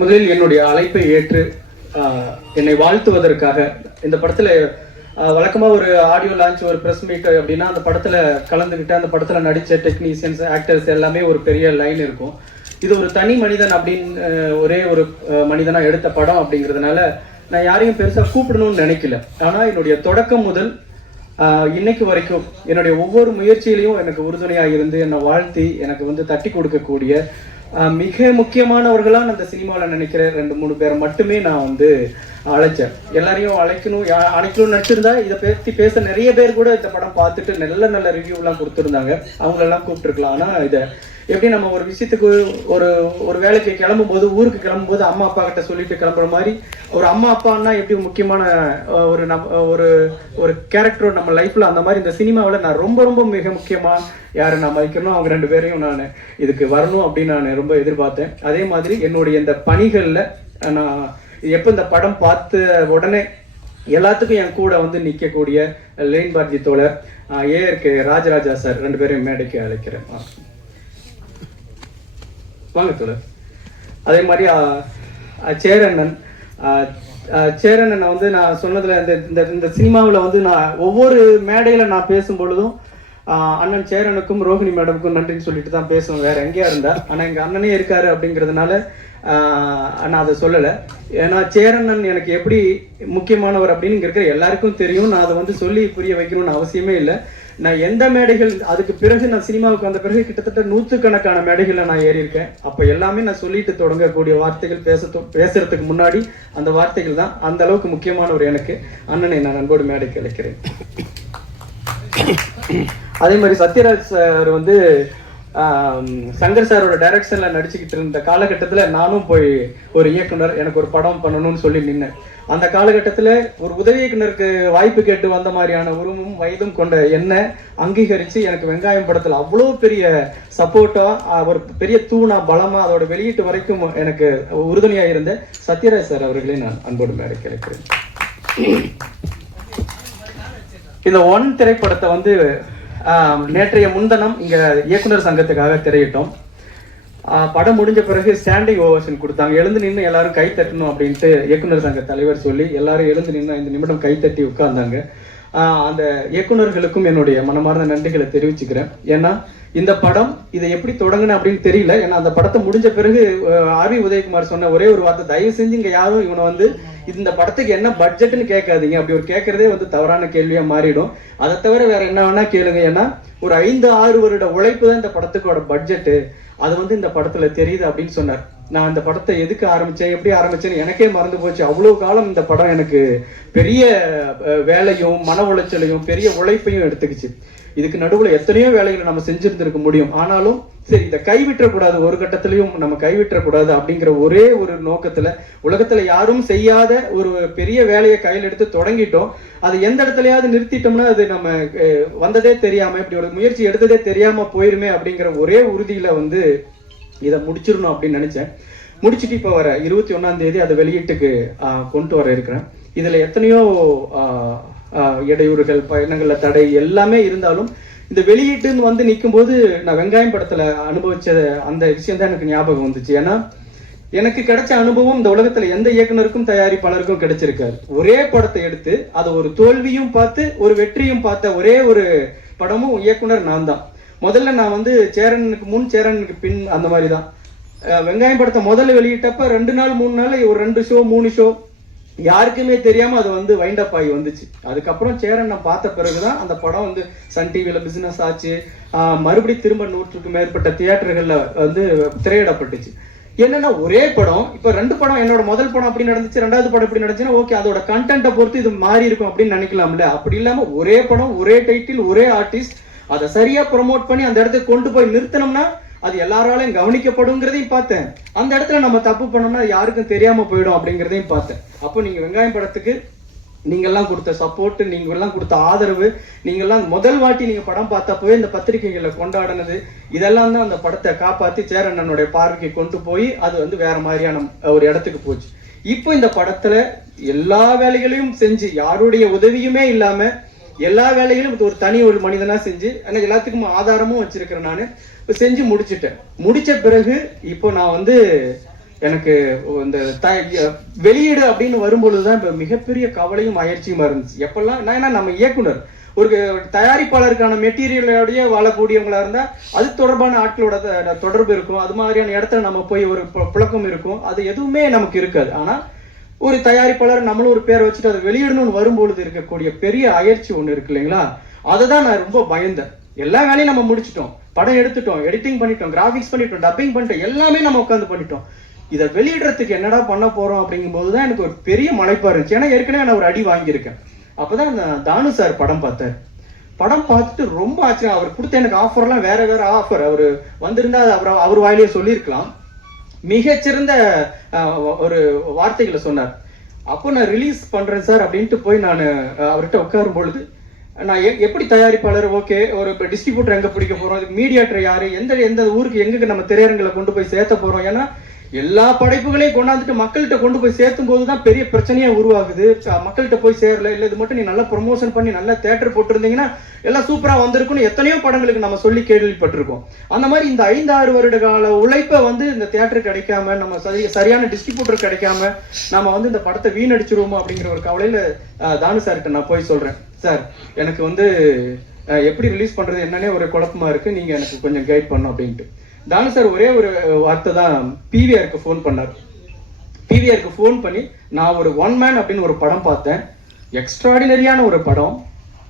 முதலில் என்னுடைய அழைப்பை ஏற்று என்னை வாழ்த்துவதற்காக இந்த படத்துல வழக்கமா ஒரு ஆடியோ லான்ச் ஒரு ப்ரெஸ் மீட் அப்படின்னா அந்த படத்துல கலந்துக்கிட்டு அந்த படத்துல நடிச்ச டெக்னீஷியன்ஸ் ஆக்டர்ஸ் எல்லாமே ஒரு பெரிய லைன் இருக்கும். இது ஒரு தனி மனிதன் அப்படின்னு ஒரே ஒரு மனிதனா எடுத்த படம் அப்படிங்கிறதுனால நான் யாரையும் பெருசா கூப்பிடணும்னு நினைக்கல. ஆனா என்னுடைய தொடக்கம் முதல் இன்னைக்கு வரைக்கும் என்னுடைய ஒவ்வொரு முயற்சியிலையும் எனக்கு உறுதுணையாக இருந்து என்னை வாழ்த்தி எனக்கு தட்டி கொடுக்கக்கூடிய மிக முக்கியமானவர்களாக அந்த சினிமாவில் நினைக்கிற 2-3 பேரை மட்டுமே நான் அழைச்சேன். எல்லாரையும் அழைக்கணும்னு நினச்சிருந்தா இதை பற்றி பேச நிறைய பேர் கூட இந்த படம் பார்த்துட்டு நல்ல நல்ல ரிவ்யூலாம் கொடுத்துருந்தாங்க. அவங்களெல்லாம் கூப்பிட்டுருக்கலாம். ஆனால் இதை எப்படி நம்ம ஒரு விஷயத்துக்கு ஒரு வேலைக்கு கிளம்பும் போது ஊருக்கு கிளம்பும் போது அம்மா அப்பா கிட்ட சொல்லிட்டு கிளம்புற மாதிரி ஒரு அம்மா அப்பான்னா எப்படி முக்கியமான ஒரு ஒரு கேரக்டர் நம்ம லைஃப்ல அந்த மாதிரி இந்த சினிமாவில் நான் ரொம்ப ரொம்ப மிக முக்கியமா யாரை நான் மதிக்கணும் அவங்க 2 பேரையும் நான் இதுக்கு வரணும் அப்படின்னு நான் ரொம்ப எதிர்பார்த்தேன். அதே மாதிரி என்னுடைய இந்த பணிகளில் நான் எப்போ இந்த படம் பார்த்த உடனே எல்லாத்துக்கும் என் கூட நிற்கக்கூடிய லேன் பாரதி தோழர் ஏஆர்கே ராஜராஜா சார் 2 பேரையும் மேடைக்கு அழைக்கிறேன். வாங்க தோழர். அதே மாதிரி சேரண்ணன் நான் சொன்னதுல இந்த சினிமாவில் நான் ஒவ்வொரு மேடையில நான் பேசும் பொழுதும் அண்ணன் சேரனுக்கும் ரோஹிணி மேடமுக்கும் நன்றின்னு சொல்லிட்டு தான் பேசுவேன். வேற எங்கேயா இருந்தா ஆனா எங்க அண்ணனே இருக்காரு அப்படிங்கிறதுனால நான் அதை சொல்லலை. ஏன்னா சேரண்ணன் எனக்கு எப்படி முக்கியமானவர் அப்படின்னு இங்க இருக்கிற எல்லாருக்கும் தெரியும். நான் அதை சொல்லி புரிய வைக்கணும்னு அவசியமே இல்லை. நான் எந்த மேடைகள் அதுக்கு பிறகு நான் சினிமாவுக்கு வந்த பிறகு கிட்டத்தட்ட 100கணக்கான மேடைகள்ல நான் ஏறி இருக்கேன். அப்ப எல்லாமே நான் சொல்லிட்டு தொடங்கக்கூடிய வார்த்தைகள் பேசுறதுக்கு முன்னாடி அந்த வார்த்தைகள் தான் அந்த அளவுக்கு முக்கியமானவர் எனக்கு. அண்ணனை நான் அன்போடு மேடைக்கு அழைக்கிறேன். அதே மாதிரி சத்யராஜ் சார் சங்கர் சாரோட டைரக்ஷன்ல நடிச்சுக்கிட்டு இருந்த காலகட்டத்துல நானும் போய் ஒரு இயக்குனர் எனக்கு ஒரு படம் பண்ணணும்னு சொல்லி நின்னேன். அந்த காலகட்டத்துல ஒரு உதவி இயக்குனருக்கு வாய்ப்பு கேட்டு வந்த மாதிரியான உருவமும் வயதும் கொண்ட என்ன அங்கீகரிச்சு எனக்கு வெங்காயம் படத்துல அவ்வளவு பெரிய சப்போர்ட்டா ஒரு பெரிய தூணா பலமா அதோட வெளியீட்டு வரைக்கும் எனக்கு உறுதுணையா இருந்த சத்யராஜ் சார் அவர்களே நான் அன்போடு மேடை கிடைக்கிறேன். இந்த ஒன் திரைப்படத்தை நேற்றைய முன்தினம் இங்க இயக்குனர் சங்கத்துக்காக திரையிட்டோம். படம் முடிஞ்ச பிறகு ஸ்டாண்டிங் ஓவேஷன் கொடுத்தாங்க. எழுந்து நின்று எல்லாரும் கை தட்டணும் அப்படின்ட்டு இயக்குனர் சங்க தலைவர் சொல்லி எல்லாரும் எழுந்து நின்று 5 நிமிடம் கை தட்டி உட்கார்ந்தாங்க. அந்த இயக்குனர்களுக்கும் என்னுடைய மனமார்ந்த நன்றிகளை தெரிவிச்சுக்கிறேன். ஏன்னா இந்த படம் இதை எப்படி தொடங்கின அப்படின்னு தெரியல. ஏன்னா அந்த படத்தை முடிஞ்ச பிறகு ஆர்வி உதயகுமார் சொன்ன ஒரே ஒரு வார்த்தை, தயவு செஞ்சு இங்க யாரும் இவனை இந்த படத்துக்கு என்ன பட்ஜெட்னு கேட்காதீங்க. அப்படி ஒரு கேட்கறதே தவறான கேள்வியா மாறிடும். அதை தவிர வேற என்ன வேணா கேளுங்க. ஏன்னா ஒரு 5-6 வருட உழைப்பு தான் இந்த படத்துக்கோட பட்ஜெட்டு. அது இந்த படத்துல தெரியுது அப்படின்னு சொன்னார். நான் இந்த படத்தை எதுக்கு ஆரம்பிச்சேன் எப்படி ஆரம்பிச்சேன்னு எனக்கே மறந்து போச்சு. அவ்வளவு காலம் இந்த படம் எனக்கு பெரிய வேலையும் மன உளைச்சலையும் பெரிய உழைப்பையும் எடுத்துக்கிச்சு. இதுக்கு நடுவுல எத்தனையோ வேலைகளை நம்ம செஞ்சிருந்திருக்க முடியும். ஆனாலும் சரி இதை கைவிட்டக்கூடாது, ஒரு கட்டத்திலையும் நம்ம கைவிட்டக்கூடாது அப்படிங்கிற ஒரே ஒரு நோக்கத்துல உலகத்துல யாரும் செய்யாத ஒரு பெரிய வேலையை கையில் எடுத்து தொடங்கிட்டோம். அது எந்த இடத்துலயாவது நிறுத்திட்டோம்னா அது நம்ம வந்ததே தெரியாம இப்படி ஒரு முயற்சி எடுத்ததே தெரியாம போயிருமே அப்படிங்கிற ஒரே உறுதியில இதை முடிச்சிடணும் அப்படின்னு நினைச்சேன். முடிச்சுட்டு இப்ப வர 21ஆம் தேதி அதை வெளியீட்டுக்கு கொண்டு வர இருக்கிறேன். இதுல எத்தனையோ இடையூறுகள் பயணங்கள்ல தடை எல்லாமே இருந்தாலும் இந்த வெளியீட்டுன்னு நிற்கும் போது நான் வெங்காயம் படத்துல அனுபவிச்ச அந்த விஷயம் தான் எனக்கு ஞாபகம் வந்துச்சு. ஏன்னா எனக்கு கிடைச்ச அனுபவம் இந்த உலகத்துல எந்த இயக்குனருக்கும் தயாரிப்பாளருக்கும் கிடைச்சிருக்காரு. ஒரே படத்தை எடுத்து அதை ஒரு தோல்வியும் பார்த்து ஒரு வெற்றியும் பார்த்த ஒரே ஒரு படமும் இயக்குனர் நான் தான். முதல்ல நான் சேரனுக்கு முன் சேரனுக்கு பின் அந்த மாதிரி தான். வெங்காயம் படத்தை முதல்ல வெளியிட்டப்ப 2 நாள் 3 நாள் ஒரு 2 ஷோ 3 ஷோ யாருக்குமே தெரியாம அது வைண்ட் அப் ஆகி வந்துச்சு. அதுக்கப்புறம் சேரன் நான் பார்த்த பிறகுதான் அந்த படம் சன் டிவில பிசினஸ் ஆச்சு. மறுபடியும் திரும்ப 100க்கும் மேற்பட்ட தியேட்டர்கள்ல திரையிடப்பட்டுச்சு. என்னன்னா ஒரே படம் இப்ப 2 படம் என்னோட முதல் படம் அப்படி நடந்துச்சு, 2வது படம் இப்படி நடந்துச்சுன்னா ஓகே அதோட கண்டென்ட்டை பொறுத்து இது மாறி இருக்கும் அப்படின்னு நினைக்கலாம்ல. அப்படி இல்லாம ஒரே படம் ஒரே டைட்டில் ஒரே ஆர்டிஸ்ட் அதை சரியா ப்ரமோட் பண்ணி அந்த இடத்துக்கு கொண்டு போய் நிறுத்தணும்னா அது எல்லாராலையும் கவனிக்கப்படுங்கிறதையும் பார்த்தேன். அந்த இடத்துல நம்ம தப்பு பண்ணோம்னா யாருக்கும் தெரியாம போயிடும் அப்படிங்கிறதையும் பார்த்தேன். அப்போ நீங்க வெங்காயம் படத்துக்கு நீங்கெல்லாம் கொடுத்த சப்போர்ட், நீங்கெல்லாம் கொடுத்த ஆதரவு, நீங்கெல்லாம் முதல் வாட்டி நீங்க படம் பார்த்தப்பவே இந்த பத்திரிகைகளை கொண்டாடினது இதெல்லாம் தான் அந்த படத்தை காப்பாத்தி சேரண்ணனுடைய பார்வைக்கு கொண்டு போய் அது வேற மாதிரியான ஒரு இடத்துக்கு போச்சு. இப்போ இந்த படத்துல எல்லா வேலைகளையும் செஞ்சு யாருடைய உதவியுமே இல்லாம எல்லா வேலைகளும் ஒரு தனி ஒரு மனிதனா செஞ்சு எல்லாத்துக்கும் ஆதாரமும் வச்சிருக்கிறேன். நான் செஞ்சு முடிச்சிட்டேன். முடிச்ச பிறகு இப்போ நான் எனக்கு இந்த வெளியீடு அப்படின்னு வரும்பொழுதுதான் இப்ப மிகப்பெரிய கவலையும் அயற்சியுமா இருந்துச்சு. எப்பெல்லாம் நான், ஏன்னா நம்ம இயக்குனர் ஒரு தயாரிப்பாளருக்கான மெட்டீரியலோடய வாழக்கூடியவங்களா இருந்தா அது தொடர்பான ஆட்களோட தொடர்பு இருக்கும், அது மாதிரியான இடத்துல நம்ம போய் ஒரு புழக்கம் இருக்கும், அது எதுவுமே நமக்கு இருக்காது. ஆனா ஒரு தயாரிப்பாளர் நம்மளும் ஒரு பேரை வச்சுட்டு அதை வெளியிடணும்னு வரும்பொழுது இருக்கக்கூடிய பெரிய அயற்சி ஒண்ணு இருக்கு இல்லைங்களா, அதை தான் நான் ரொம்ப பயந்தேன். எல்லா வேலையும் நம்ம முடிச்சிட்டோம், படம் எடுத்துட்டோம், எடிட்டிங் பண்ணிட்டோம், கிராபிக்ஸ் பண்ணிட்டோம், டப்பிங் பண்ணிட்டோம், எல்லாமே நம்ம உட்காந்து பண்ணிட்டோம். இதை வெளியிடுறதுக்கு என்னடா பண்ண போறோம் அப்படிங்கும் போதுதான் எனக்கு ஒரு பெரிய மலைப்பா இருந்துச்சு. ஏன்னா ஏற்கனவே நான் ஒரு அடி வாங்கியிருக்கேன். அப்பதான் தானு சார் படம் பார்த்தார். படம் பார்த்துட்டு ரொம்ப ஆச்சரியம். அவர் கொடுத்த எனக்கு ஆஃபர்லாம் வேற வேற ஆஃபர். அவர் வந்திருந்தா அவர் வாயிலேயே சொல்லியிருக்கலாம். மிகச்சிறந்த ஒரு வார்த்தைகளை சொன்னார். அப்போ நான் ரிலீஸ் பண்றேன் சார் அப்படின்ட்டு போய் நான் அவர்கிட்ட உட்காரும் பொழுது, நான் எப்படி தயாரிப்பாளர், ஓகே, ஒரு டிஸ்ட்ரிபியூட்டர் எங்க பிடிக்க போறோம், மீடியாட்டர் யாரு, எந்த ஊருக்கு எங்க நம்ம திரையரங்களை கொண்டு போய் சேர்த்த போறோம். ஏன்னா எல்லா படைப்புகளையும் கொண்டாந்துட்டு மக்கள்கிட்ட கொண்டு போய் சேர்த்தும் போதுதான் பெரிய பிரச்சனையா உருவாகுது. மக்கள்கிட்ட போய் சேரல, இல்ல இது மட்டும் நீ நல்லா ப்ரொமோஷன் பண்ணி நல்லா தியேட்டர் போட்டிருந்தீங்கன்னா எல்லாம் சூப்பரா வந்திருக்குன்னு எத்தனையோ படங்களுக்கு நம்ம சொல்லி கேள்விப்பட்டிருக்கோம். அந்த மாதிரி இந்த 5-6 வருட கால உழைப்பை இந்த தியேட்டர் கிடைக்காம, நம்ம சரியான டிஸ்ட்ரிபியூட்டர் கிடைக்காம நம்ம இந்த படத்தை வீணடிச்சிருவோமோ அப்படிங்கிற ஒரு கவலையில தானு சார்கிட்ட நான் போய் சொல்றேன், சார் எனக்கு எப்படி ரிலீஸ் பண்றது என்னன்னே ஒரு குழப்பமா இருக்கு, நீங்க எனக்கு கொஞ்சம் கைட் பண்ணும் அப்படின்ட்டு. தானு சார் ஒரே ஒரு வார்த்தை தான் பிவிஆருக்கு ஃபோன் பண்ணார். பிவிஆருக்கு ஃபோன் பண்ணி, நான் ஒரு ஒன் மேன் அப்படின்னு ஒரு படம் பார்த்தேன், எக்ஸ்ட்ராடினரியான ஒரு படம்,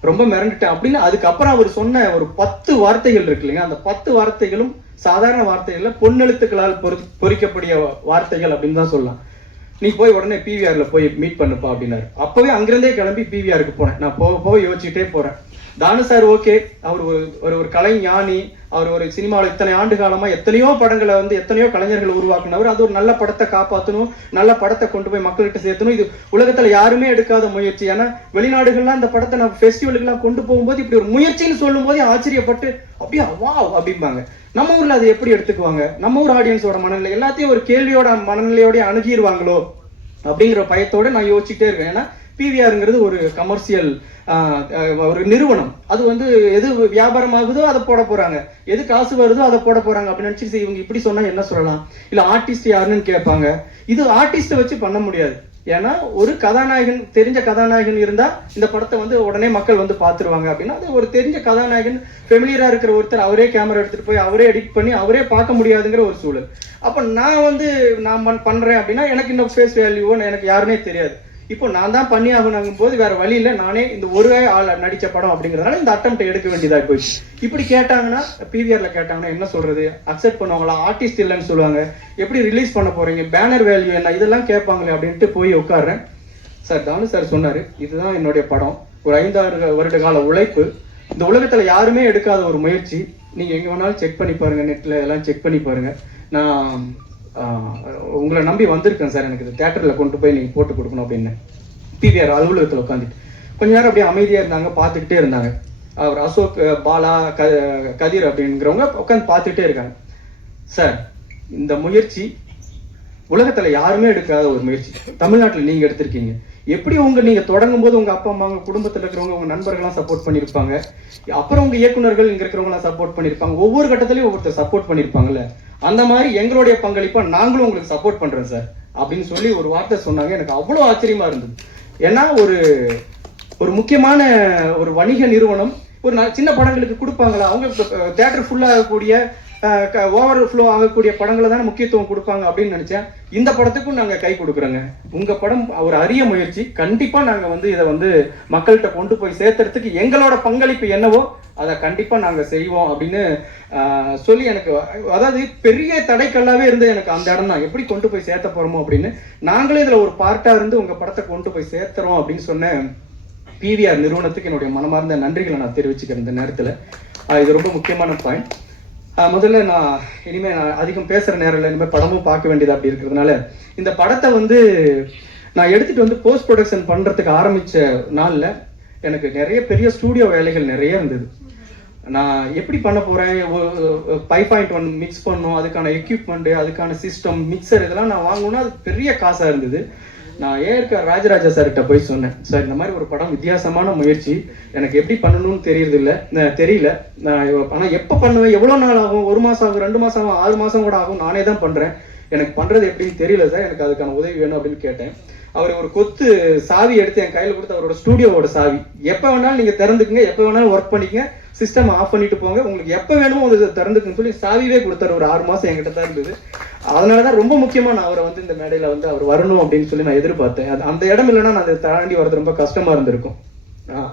ரொம்ப மிரண்டுட்டேன் அப்படின்னு. அதுக்கப்புறம் அவர் சொன்ன ஒரு 10 வார்த்தைகள் இருக்கு இல்லைங்க, அந்த 10 வார்த்தைகளும் சாதாரண வார்த்தைகள்ல பொன்னெழுத்துக்களால் பொறிக்கப்படிய வார்த்தைகள் அப்படின்னு தான் சொல்லலாம். நீ போய் உடனே பிவிஆர்ல போய் மீட் பண்ணுப்பா அப்படின்னாரு. அப்பவே அங்கிருந்தே கிளம்பி பிவிஆருக்கு போனேன். நான் போக யோசிச்சுட்டே போறேன். தானு சார் ஓகே, அவர் ஒரு கலை ஞானி, அவர் ஒரு சினிமாவில் இத்தனை ஆண்டு காலமா எத்தனையோ படங்களை எத்தனையோ கலைஞர்கள் உருவாக்குனவர். அது ஒரு நல்ல படத்தை காப்பாற்றணும், நல்ல படத்தை கொண்டு போய் மக்கள்கிட்ட சேர்த்தணும். இது உலகத்துல யாருமே எடுக்காத முயற்சி. ஏன்னா வெளிநாடுகள்லாம் இந்த படத்தை நம்ம ஃபெஸ்டிவலுக்கு எல்லாம் கொண்டு போகும்போது இப்படி ஒரு முயற்சின்னு சொல்லும் போதே ஆச்சரியப்பட்டு அப்படியே வா அப்படிம்பாங்க. நம்ம ஊர்ல அதை எப்படி எடுத்துக்குவாங்க, நம்ம ஊர் ஆடியன்ஸோட மனநிலை எல்லாத்தையும் ஒரு கேள்வியோட மனநிலையோட அணுகிடுவாங்களோ அப்படிங்கிற பயத்தோட நான் யோசிச்சுட்டே இருக்கேன். ஏன்னா பிவிஆருங்கிறது ஒரு கமர்ஷியல் ஒரு நிறுவனம். அது எது வியாபாரமாகுதோ அதை போட போறாங்க, எது காசு வருதோ அதை போட போறாங்க அப்படின்னு நினைச்சு இவங்க இப்படி சொன்னா என்ன சொல்லலாம், இல்ல ஆர்டிஸ்ட் யாருன்னு கேட்பாங்க. இது ஆர்டிஸ்ட வச்சு பண்ண முடியாது. ஏன்னா ஒரு கதாநாயகன், தெரிஞ்ச கதாநாயகன் இருந்தா இந்த படத்தை உடனே மக்கள் பாத்துருவாங்க. அப்படின்னா அது ஒரு தெரிஞ்ச கதாநாயகன், ஃபெமிலியரா இருக்கிற ஒருத்தர் அவரே கேமரா எடுத்துட்டு போய் அவரே எடிட் பண்ணி அவரே பார்க்க முடியாதுங்கிற ஒரு சூழல். அப்ப நான் பண்றேன் அப்படின்னா எனக்கு இந்த ஃபேஸ் வேல்யூவோ எனக்கு யாருன்னே தெரியாது. இப்போ நான் தான் பண்ணி ஆகணும் போது வேற வழி இல்லை, நானே இந்த ஒரு ஆள் நடிச்ச படம் அப்படிங்கிறதுனால இந்த அட்டெம்ப்ட் எடுக்க வேண்டியதா போயிடுச்சு. இப்படி கேட்டாங்கன்னா பிவிஆர்ல கேட்டாங்கன்னா என்ன சொல்றது, அக்செப்ட் பண்ணுவாங்களா, ஆர்டிஸ்ட் இல்லைன்னு சொல்லுவாங்க, எப்படி ரிலீஸ் பண்ண போறீங்க, பேனர் வேல்யூ என்ன, இதெல்லாம் கேட்பாங்களே அப்படின்ட்டு போய் உட்காடுறேன். சார் தானு சார் சொன்னாரு, இதுதான் என்னுடைய படம், ஒரு 5-6 வருட கால உழைப்பு, இந்த உலகத்துல யாருமே எடுக்காத ஒரு முயற்சி, நீங்க எங்க வேணாலும் செக் பண்ணி பாருங்க, நெட்ல எல்லாம் செக் பண்ணி பாருங்க, நான் உங்களை நம்பி வந்திருக்கேன் சார், எனக்கு தியேட்டர்ல கொண்டு போய் நீங்க போட்டு கொடுக்கணும் அப்படின்னு. பிவிஆர் அலுவலகத்தில் உட்காந்துட்டு கொஞ்ச நேரம் அப்படியே அமைதியா இருந்தாங்க, பார்த்துக்கிட்டே இருந்தாங்க. அவர் அசோக், பாலா, கதிர் அப்படிங்கிறவங்க உட்காந்து பார்த்துட்டே இருக்காங்க. சார் இந்த முயற்சி உலகத்துல யாருமே எடுக்காத ஒரு முயற்சி, தமிழ்நாட்டில் நீங்க எடுத்திருக்கீங்க. எப்படி நீங்க தொடங்கும் போது உங்க அப்பா அம்மா, உங்க குடும்பத்தில் இருக்கிறவங்க, உங்க நண்பர்கள்லாம் சப்போர்ட் பண்ணிருப்பாங்க, அப்புறம் உங்க இயக்குநர்கள் இங்க இருக்கிறவங்க சப்போர்ட் பண்ணிருப்பாங்க, ஒவ்வொரு கட்டத்திலையும் ஒவ்வொருத்தர் சப்போர்ட் பண்ணிருப்பாங்கல்ல, அந்த மாதிரி எங்களுடைய பங்களிப்பா நாங்களும் உங்களுக்கு சப்போர்ட் பண்றோம் சார் அப்படின்னு சொல்லி ஒரு வார்த்தை சொன்னாங்க. எனக்கு அவ்வளவு ஆச்சரியமா இருந்தது. ஏன்னா ஒரு முக்கியமான ஒரு வணிக நிறுவனம் ஒரு சின்ன படங்களுக்கு கொடுப்பாங்களா, அவங்க தியேட்டர் ஃபுல்லா ஆகக்கூடிய ஓவர் ஃப்ளோ ஆகக்கூடிய படங்களை தானே முக்கியத்துவம் கொடுப்பாங்க அப்படின்னு நினைச்சேன். இந்த படத்துக்கும் நாங்க கை கொடுக்குறோங்க, உங்க படம் ஒரு அரிய முயற்சி, கண்டிப்பா நாங்க இதை மக்கள்கிட்ட கொண்டு போய் சேர்த்துறதுக்கு எங்களோட பங்களிப்பு என்னவோ அதை கண்டிப்பா நாங்க செய்வோம் அப்படின்னு சொல்லி, எனக்கு அதாவது பெரிய தடைக்கல்லாவே இருந்து எனக்கு அந்த இடம் தான், எப்படி கொண்டு போய் சேர்த்த போறோமோ அப்படின்னு. நாங்களே இதுல ஒரு பார்ட்டா இருந்து உங்க படத்தை கொண்டு போய் சேர்த்துறோம் அப்படின்னு சொன்ன பிவிஆர் நிறுவனத்துக்கு என்னுடைய மனமார்ந்த நன்றிகளை நான் தெரிவிச்சுக்கிறேன் இந்த நேரத்துல. இது ரொம்ப முக்கியமான பாயிண்ட். முதல்ல நான் இனிமே அதிகம் பேசுற நேரம் இனிமே படமும் பார்க்க வேண்டியது அப்படி இருக்கிறதுனால, இந்த படத்தை நான் எடுத்துட்டு போஸ்ட் ப்ரொடக்ஷன் பண்றதுக்கு ஆரம்பிச்ச நாள்ல எனக்கு நிறைய பெரிய ஸ்டூடியோ வேலைகள் நிறைய இருந்தது. நான் எப்படி பண்ண போறேன், 5.1 மிக்ஸ் பண்ணும், அதுக்கான எக்யூப்மெண்ட், அதுக்கான சிஸ்டம், மிக்சர், இதெல்லாம் நான் வாங்கணும்னா அது பெரிய காசா இருந்தது. நான் ராஜராஜா சார்கிட்ட போய் சொன்னேன், சார் இந்த மாதிரி ஒரு படம் வித்தியாசமான முயற்சி, எனக்கு எப்படி பண்ணணும்னு தெரியல, ஆனா எப்ப பண்ணுவேன், எவ்வளவு நாள் ஆகும், 1 மாசம் ஆகும், 2 மாசம் ஆகும், 6 மாசம் கூட ஆகும், நானே தான் பண்றேன், எனக்கு பண்றது எப்படின்னு தெரியல சார், எனக்கு அதுக்கான உதவி வேணும் அப்படின்னு கேட்டேன். அவர் ஒரு கொத்து சாவி எடுத்து என் கையில கொடுத்து, அவரோட ஸ்டூடியோவோட சாவி, எப்ப வேணாலும் நீங்க திறந்துக்குங்க, எப்ப வேணாலும் ஒர்க் பண்ணிக்கங்க, சிஸ்டம் ஆஃப் பண்ணிட்டு போங்க, உங்களுக்கு எப்ப வேணுமோ அது திறந்துக்குன்னு சொல்லி சாவியே கொடுத்தாரு. ஒரு 6 மாசம் என்கிட்ட தான் இருந்தது. அதனாலதான் ரொம்ப முக்கியமா நான் அவரை வந்து இந்த மேடையில வந்து அவர் வரணும் அப்படின்னு சொல்லி நான் எதிர்பார்த்தேன். அந்த இடம் இல்லைன்னா நான் அதை தாண்டி வரது ரொம்ப கஷ்டமா இருந்திருக்கும்.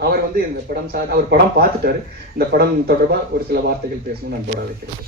அவர் வந்து இந்த படம் அவர் படம் பார்த்துட்டாரு. இந்த படம் தொடர்பா ஒரு சில வார்த்தைகள் பேசணும்னு நான் போட வைக்கிறேன்.